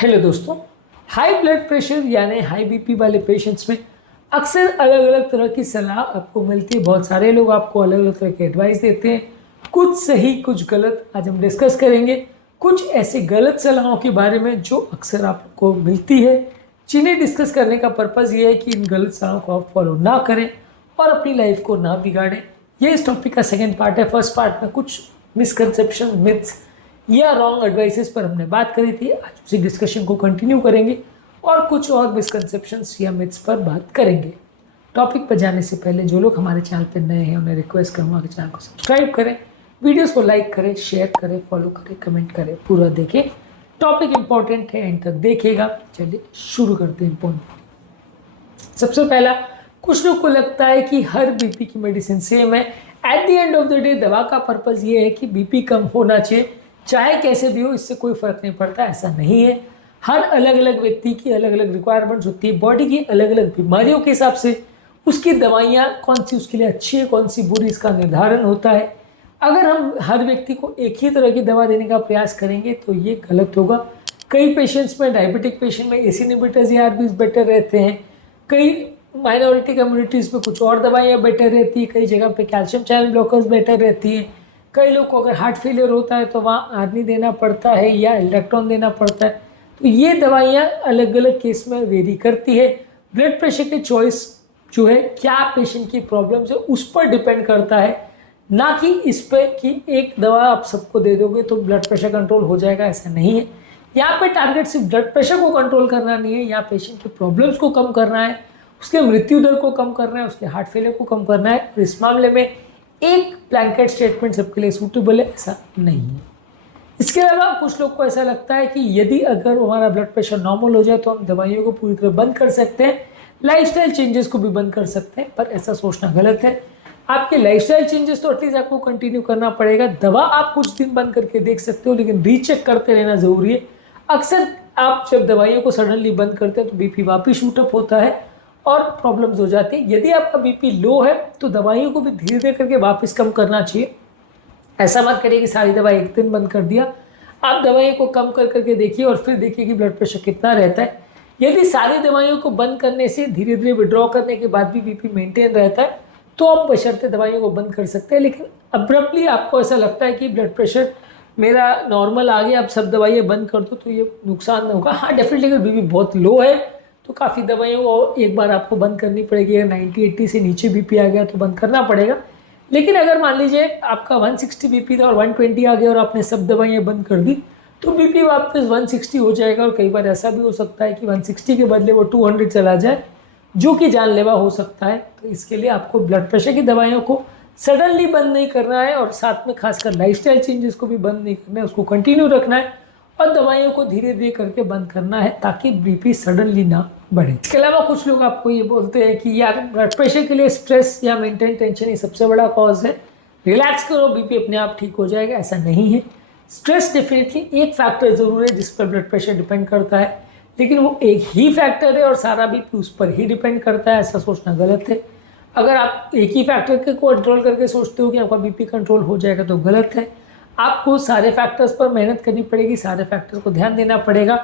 Hello दोस्तों, high blood pressure यानी high BP वाले पेशेंट्स में अक्सर अलग अलग तरह की सलाह आपको मिलती है। बहुत सारे लोग आपको अलग अलग तरह की एडवाइस देते हैं, कुछ सही कुछ गलत। आज हम डिस्कस करेंगे कुछ ऐसी गलत सलाहों के बारे में जो अक्सर आपको मिलती है, जिन्हें डिस्कस करने का पर्पज़ ये है कि इन गलत सलाहों को आप फॉलो ना करें और अपनी लाइफ को ना बिगाड़ें। ये इस टॉपिक का सेकेंड पार्ट है। फर्स्ट पार्ट में कुछ मिसकंसेप्शन, मिथ्स या रॉन्ग एडवाइसेस पर हमने बात करी थी। आज उसी डिस्कशन को कंटिन्यू करेंगे और कुछ और मिसकंसेप्शंस या मिथ्स पर बात करेंगे। टॉपिक पर जाने से पहले जो लोग हमारे चैनल पर नए हैं उन्हें रिक्वेस्ट करूँगा कि चैनल को सब्सक्राइब करें, वीडियोस को लाइक करें, शेयर करें, फॉलो करें, कमेंट करें, पूरा देखें। टॉपिक इंपॉर्टेंट है, एंड तक देखिएगा। चलिए शुरू करते हैं पॉइंट। सबसे पहला, कुछ लोग को लगता है कि हर बीपी की मेडिसिन सेम है। At the end of the day दवा का पर्पज़ ये है कि बीपी कम होना चाहिए, चाहे कैसे भी हो, इससे कोई फर्क नहीं पड़ता। ऐसा नहीं है। हर अलग अलग व्यक्ति की अलग अलग रिक्वायरमेंट्स होती है, बॉडी की अलग अलग बीमारियों के हिसाब से उसकी दवाइयाँ कौन सी उसके लिए अच्छी है, कौन सी बुरी, इसका निर्धारण होता है। अगर हम हर व्यक्ति को एक ही तरह की दवा देने का प्रयास करेंगे तो ये गलत होगा। कई पेशेंट्स में, डायबिटिक पेशेंट में एसी इनहिबिटर्स या आरबीज बेटर रहते हैं, कई माइनॉरिटी कम्युनिटीज़ में कुछ और दवाइयाँ बेटर रहती है, कई जगह पे कैल्शियम चैनल ब्लॉकर्स बेटर रहती है। कई लोग को अगर हार्ट फेलियर होता है तो वहाँ आर्नी देना पड़ता है या इलेक्ट्रॉन देना पड़ता है। तो ये दवाइयाँ अलग अलग केस में वेरी करती है। ब्लड प्रेशर की चॉइस जो है, क्या पेशेंट की प्रॉब्लम्स है उस पर डिपेंड करता है, ना कि इस पर कि एक दवा आप सबको दे दोगे तो ब्लड प्रेशर कंट्रोल हो जाएगा। ऐसा नहीं है। यहाँ पे टारगेट सिर्फ ब्लड प्रेशर को कंट्रोल करना नहीं है, यहाँ पेशेंट के प्रॉब्लम्स को कम करना है, उसके मृत्यु दर को कम करना है, उसके हार्ट फेलियर को कम करना है। और इस मामले में एक ब्लैंकेट स्टेटमेंट सबके लिए सूटेबल है, ऐसा नहीं है। इसके अलावा कुछ लोग को ऐसा लगता है कि यदि अगर हमारा ब्लड प्रेशर नॉर्मल हो जाए तो हम दवाइयों को पूरी तरह बंद कर सकते हैं, लाइफस्टाइल चेंजेस को भी बंद कर सकते हैं, पर ऐसा सोचना गलत है। आपके लाइफस्टाइल चेंजेस तो एटलीस्ट आपको कंटिन्यू करना पड़ेगा। दवा आप कुछ दिन बंद करके देख सकते हो, लेकिन रीचेक करते रहना ज़रूरी है। अक्सर आप जब दवाइयों को सडनली बंद करते हैं तो बीपी वापस शूटअप होता है और प्रॉब्लम्स हो जाती है। यदि आपका बीपी लो है तो दवाइयों को भी धीरे धीरे करके वापस कम करना चाहिए। ऐसा मत करिए कि सारी दवाई एक दिन बंद कर दिया। आप दवाइयों को कम कर करके देखिए और फिर देखिए कि ब्लड प्रेशर कितना रहता है। यदि सारी दवाइयों को बंद करने से धीरे धीरे विड्रॉ करने के बाद भी बीपी मेंटेन रहता है तो आप बशर्ते दवाइयों को बंद कर सकते हैं। लेकिन अब्रप्टली आपको ऐसा लगता है कि ब्लड प्रेशर मेरा नॉर्मल आ गया, आप सब दवाइयाँ बंद कर दो, तो ये नुकसान होगा। हाँ, डेफिनेटली अगर बीपी बहुत लो है तो काफ़ी दवाइयों को एक बार आपको बंद करनी पड़ेगी। अगर 90-80 से नीचे बीपी आ गया तो बंद करना पड़ेगा। लेकिन अगर मान लीजिए आपका 160 बीपी था और 120 आ गया और आपने सब दवाइयाँ बंद कर दी तो बीपी वापस 160 हो जाएगा। और कई बार ऐसा भी हो सकता है कि 160 के बदले वो 200 चला जाए, जो कि जानलेवा हो सकता है। तो इसके लिए आपको ब्लड प्रेशर की दवाइयों को सडनली बंद नहीं करना है और साथ में खासकर लाइफस्टाइल चेंजेस को भी बंद नहीं करना है, उसको कंटिन्यू रखना है और दवाइयों को धीरे धीरे करके बंद करना है ताकि बीपी सडनली ना बढ़े। इसके अलावा कुछ लोग आपको ये बोलते हैं कि यार ब्लड प्रेशर के लिए स्ट्रेस या मेंटल टेंशन ही सबसे बड़ा कॉज है, रिलैक्स करो बीपी अपने आप ठीक हो जाएगा। ऐसा नहीं है। स्ट्रेस डेफिनेटली एक फैक्टर ज़रूर है जिस पर ब्लड प्रेशर डिपेंड करता है, लेकिन वो एक ही फैक्टर है और सारा बीपी उस पर ही डिपेंड करता है। ऐसा सोचना गलत है। अगर आप एक ही फैक्टर को कंट्रोल करके सोचते हो कि आपका बीपी कंट्रोल हो जाएगा तो गलत है। आपको सारे फैक्टर्स पर मेहनत करनी पड़ेगी, सारे फैक्टर्स को ध्यान देना पड़ेगा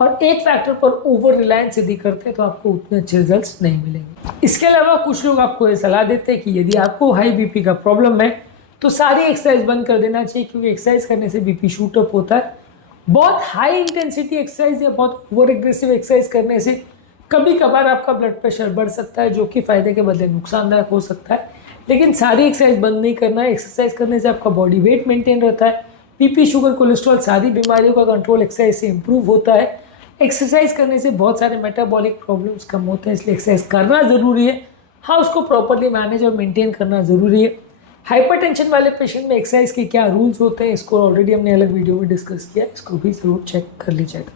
और एक फैक्टर पर ओवर रिलायंस यदि करते हैं तो आपको उतने अच्छे रिजल्ट्स नहीं मिलेंगे। इसके अलावा कुछ लोग आपको ये सलाह देते हैं कि यदि आपको हाई बीपी का प्रॉब्लम है तो सारी एक्सरसाइज बंद कर देना चाहिए, क्योंकि एक्सरसाइज करने से बीपी शूटअप होता है। बहुत हाई इंटेंसिटी एक्सरसाइज या बहुत ओवर एग्रेसिव एक्सरसाइज करने से कभी कभार आपका ब्लड प्रेशर बढ़ सकता है, जो कि फ़ायदे के बदले नुकसानदायक हो सकता है। लेकिन सारी एक्सरसाइज बंद नहीं करना है। एक्सरसाइज करने से आपका बॉडी वेट मेंटेन रहता है, बीपी, शुगर, कोलेस्ट्रॉल, सारी बीमारियों का कंट्रोल एक्सरसाइज से इंप्रूव होता है। एक्सरसाइज करने से बहुत सारे मेटाबॉलिक प्रॉब्लम्स कम होते हैं, इसलिए एक्सरसाइज करना ज़रूरी है। हाँ, उसको प्रॉपरली मैनेज और मेंटेन करना ज़रूरी है। हाइपरटेंशन वाले पेशेंट में एक्सरसाइज के क्या रूल्स होते हैं, इसको ऑलरेडी हमने अलग वीडियो में डिस्कस किया, इसको भी ज़रूर चेक कर लीजिएगा।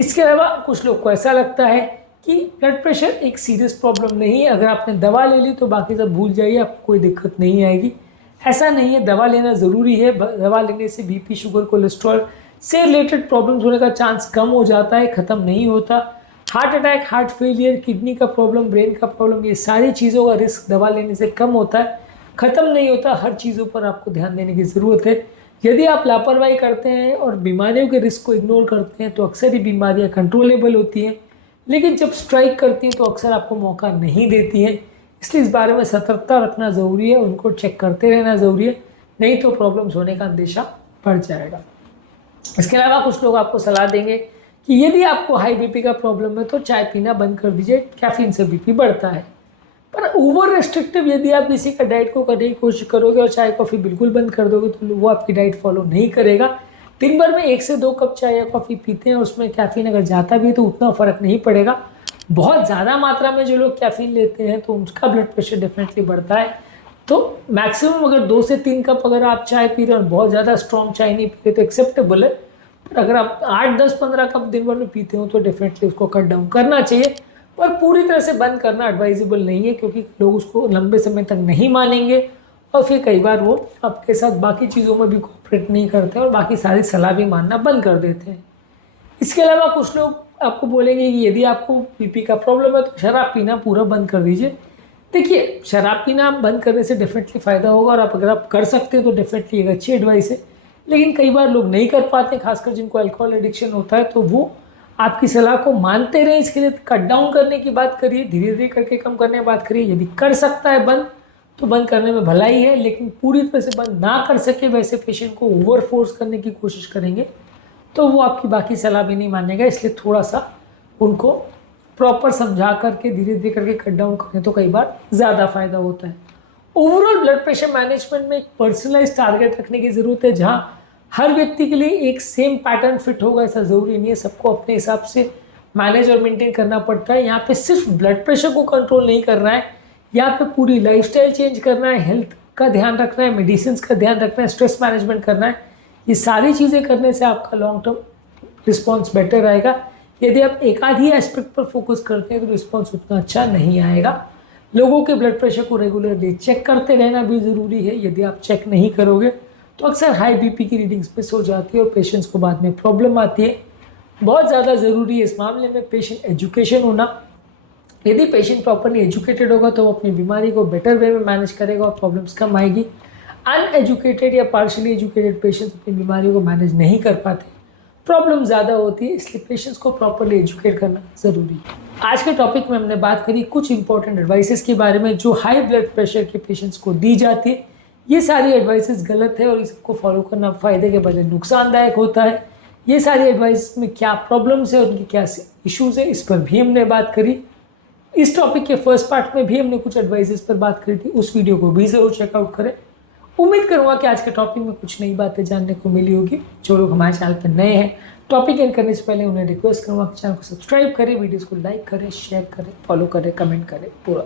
इसके अलावा कुछ लोग को ऐसा लगता है कि ब्लड प्रेशर एक सीरियस प्रॉब्लम नहीं है, अगर आपने दवा ले ली तो बाकी सब भूल जाइए, आपको कोई दिक्कत नहीं आएगी। ऐसा नहीं है। दवा लेना ज़रूरी है। दवा लेने से बीपी, शुगर, कोलेस्ट्रॉल से रिलेटेड प्रॉब्लम्स होने का चांस कम हो जाता है, ख़त्म नहीं होता। Heart attack, heart failure, kidney का प्रॉब्लम, ब्रेन का प्रॉब्लम, ये सारी चीज़ों का रिस्क दवा लेने से कम होता है, ख़त्म नहीं होता। हर चीज़ों पर आपको ध्यान देने की ज़रूरत है। यदि आप लापरवाही करते हैं और बीमारियों के रिस्क को इग्नोर करते हैं तो अक्सर ही बीमारियां कंट्रोलेबल होती हैं, लेकिन जब स्ट्राइक करती हैं तो अक्सर आपको मौका नहीं देती हैं। इसलिए इस बारे में सतर्कता रखना ज़रूरी है, उनको चेक करते रहना ज़रूरी है, नहीं तो प्रॉब्लम्स होने का अंदेशा बढ़ जाएगा। इसके अलावा कुछ लोग आपको सलाह देंगे कि यदि आपको हाई बीपी का प्रॉब्लम है तो चाय पीना बंद कर दीजिए, कैफीन से बीपी बढ़ता है। पर ओवर रेस्ट्रिक्टिव यदि आप किसी का डाइट को करने की कोशिश करोगे और चाय कॉफ़ी बिल्कुल बंद कर दोगे तो वो आपकी डाइट फॉलो नहीं करेगा। दिन भर में 1 से 2 कप चाय या कॉफ़ी पीते हैं, उसमें कैफीन अगर जाता भी है तो उतना फ़र्क नहीं पड़ेगा। बहुत ज़्यादा मात्रा में जो लोग कैफीन लेते हैं तो उनका ब्लड प्रेशर डेफिनेटली बढ़ता है। तो मैक्सिमम अगर 2 से 3 कप अगर आप चाय पी रहे हो और बहुत ज़्यादा स्ट्रॉन्ग चाय नहीं पी रहे तो एक्सेप्टेबल है। पर अगर आप 8, 10, 15 कप दिन भर में पीते हो तो डेफिनेटली उसको कट डाउन करना चाहिए, पर पूरी तरह से बंद करना एडवाइजेबल नहीं है, क्योंकि लोग उसको लंबे समय तक नहीं मानेंगे और फिर कई बार वो आपके साथ बाकी चीज़ों में भी कोऑपरेट नहीं करते और बाकी सारी सलाह भी मानना बंद कर देते हैं। इसके अलावा कुछ लोग आपको बोलेंगे कि यदि आपको बीपी का प्रॉब्लम है तो शराब पीना पूरा बंद कर दीजिए। देखिए, शराब पीना बंद करने से डेफिनेटली फ़ायदा होगा और अगर आप कर सकते हैं तो डेफिनेटली एक अच्छी एडवाइस है, लेकिन कई बार लोग नहीं कर पाते, खासकर जिनको अल्कोहल एडिक्शन होता है, तो वो आपकी सलाह को मानते रहे। इसके लिए कट डाउन करने की बात करिए, धीरे धीरे करके कम करने की बात करिए। यदि कर सकता है बंद तो बंद करने में भलाई है, लेकिन पूरी तरह से बंद ना कर सके वैसे पेशेंट को ओवर फोर्स करने की कोशिश करेंगे तो वो आपकी बाकी सलाह भी नहीं मानेगा। इसलिए थोड़ा सा उनको प्रॉपर समझा करके धीरे धीरे करके कट डाउन करें तो कई बार ज़्यादा फायदा होता है। ओवरऑल ब्लड प्रेशर मैनेजमेंट में एक पर्सनलाइज टारगेट रखने की ज़रूरत है, जहाँ हर व्यक्ति के लिए एक सेम पैटर्न फिट होगा ऐसा ज़रूरी नहीं है। सबको अपने हिसाब से मैनेज और मेंटेन करना पड़ता है। यहाँ पे सिर्फ ब्लड प्रेशर को कंट्रोल नहीं करना है, यहाँ पे पूरी लाइफस्टाइल चेंज करना है, हेल्थ का ध्यान रखना है, मेडिसिन का ध्यान रखना है, स्ट्रेस मैनेजमेंट करना है। ये सारी चीज़ें करने से आपका लॉन्ग टर्म रिस्पॉन्स बेटर आएगा। यदि आप एक आध ही एस्पेक्ट पर फोकस करते हैं तो रिस्पॉन्स उतना अच्छा नहीं आएगा। लोगों के ब्लड प्रेशर को रेगुलरली चेक करते रहना भी ज़रूरी है। यदि आप चेक नहीं करोगे तो अक्सर हाई बीपी की रीडिंग्स मिस हो जाती है और पेशेंट्स को बाद में प्रॉब्लम आती है। बहुत ज़्यादा ज़रूरी है इस मामले में पेशेंट एजुकेशन होना। यदि पेशेंट प्रॉपरली एजुकेटेड होगा तो वो अपनी बीमारी को बेटर वे में मैनेज करेगा और प्रॉब्लम्स कम आएगी। अनएजुकेटेड या पार्शली एजुकेटेड पेशेंट्स अपनी बीमारियों को मैनेज नहीं कर पाते, प्रॉब्लम ज़्यादा होती है। इसलिए पेशेंट्स को प्रॉपरली एजुकेट करना ज़रूरी है। आज के टॉपिक में हमने बात करी कुछ इंपॉर्टेंट एडवाइसेस के बारे में जो हाई ब्लड प्रेशर के पेशेंट्स को दी जाती है। ये सारी एडवाइसेस गलत है और इसको फॉलो करना फ़ायदे के बजाय नुकसानदायक होता है। ये सारी एडवाइस में क्या प्रॉब्लम्स है और उनकी क्या इश्यूज़ है इस पर भी हमने बात करी। इस टॉपिक के फर्स्ट पार्ट में भी हमने कुछ एडवाइसेस पर बात करी थी, उस वीडियो को भी ज़रूर चेकआउट करें। उम्मीद करूँगा कि आज के टॉपिक में कुछ नई बातें जानने को मिली होगी। जो लोग हमारे चैनल पर नए हैं, टॉपिक एंड करने से पहले उन्हें रिक्वेस्ट करूँगा कि चैनल को सब्सक्राइब करें, वीडियोज़ को लाइक करें, शेयर करें, फॉलो करें, कमेंट करें पूरा।